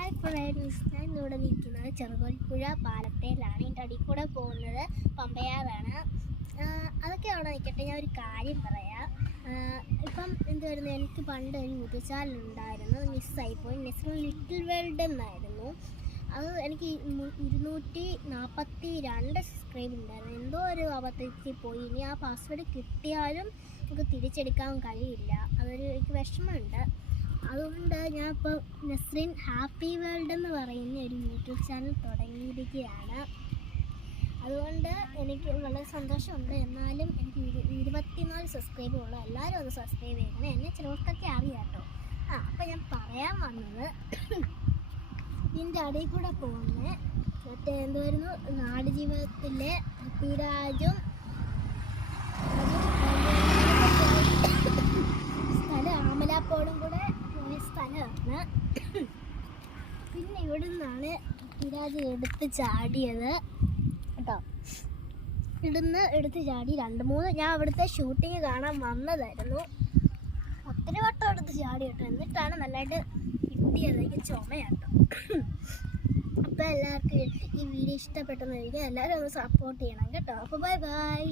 Hi friends, ഞാൻ ഇവിടെ നിൽക്കുന്നത് ചെറുകോൽപ്പുഴ പാലത്തേലാണ്. എൻ്റെ അടിയിൽ കൂടെ പോകുന്നത് പമ്പയാറാണ്. അതൊക്കെ അവിടെ നിൽക്കട്ടെ, ഞാൻ ഒരു കാര്യം പറയാം. ഇപ്പം എന്തുവായിരുന്നു, എനിക്ക് പണ്ട് ഒരു യൂട്യൂബ് ചാനൽ ഉണ്ടായിരുന്നു, മിസ്സായിപ്പോയി. നെസ്റിൻ ലിറ്റിൽ വേൾഡ് എന്നായിരുന്നു. അത് എനിക്ക് 242 സബ്സ്ക്രൈബ് ഉണ്ടായിരുന്നു. എന്തോ ഒരു അബദ്ധത്തിൽ പോയി. ഇനി ആ പാസ്വേഡ് കിട്ടിയാലും നമുക്ക് തിരിച്ചെടുക്കാൻ കഴിയില്ല. എനിക്ക് വിഷമമുണ്ട്. അതുകൊണ്ട് ഞാനിപ്പോൾ നെസ്റിൻ ഹാപ്പി വേൾഡ് എന്ന് പറയുന്ന ഒരു യൂട്യൂബ് ചാനൽ തുടങ്ങിയിരിക്കുകയാണ്. അതുകൊണ്ട് എനിക്ക് വളരെ സന്തോഷമുണ്ട്. എന്നാലും എനിക്ക് 24 സബ്സ്ക്രൈബ് ഉള്ളൂ. എല്ലാവരും ഒന്ന് സബ്സ്ക്രൈബ് ചെയ്യണം. എന്നെ ചിലവർക്കൊക്കെ അറിയാം കേട്ടോ. അപ്പം ഞാൻ പറയാൻ വന്നത്, ഇതിൻ്റെ അടിയിൽ കൂടെ പോകുന്ന മറ്റേ എന്തുവായിരുന്നു, നാടുജീവിതത്തിലെ പൃഥ്വിരാജും സ്ഥലം ആമലാപ്പോടും കൂടെ പോയ സ്ഥലമാണ്. പിന്നെ ഇവിടെ നിന്നാണ് പൃഥ്വിരാജ് എടുത്ത് ചാടിയത് കേട്ടോ. എടുത്ത് ചാടി 2-3 ഞാൻ അവിടുത്തെ ഷൂട്ടിങ് കാണാൻ വന്നതായിരുന്നു. ഒത്തിരി വട്ടം എടുത്ത് ചാടി കേട്ടോ. എന്നിട്ടാണ് നല്ലതായിട്ട് കിട്ടിയത്. എനിക്ക് ചുമയാട്ടോ. അപ്പോൾ എല്ലാവർക്കും ഈ വീഡിയോ ഇഷ്ടപ്പെട്ടെന്ന് ചോദിക്കാം. എല്ലാവരും ഒന്ന് സപ്പോർട്ട് ചെയ്യണം കേട്ടോ. അപ്പോൾ ബൈ.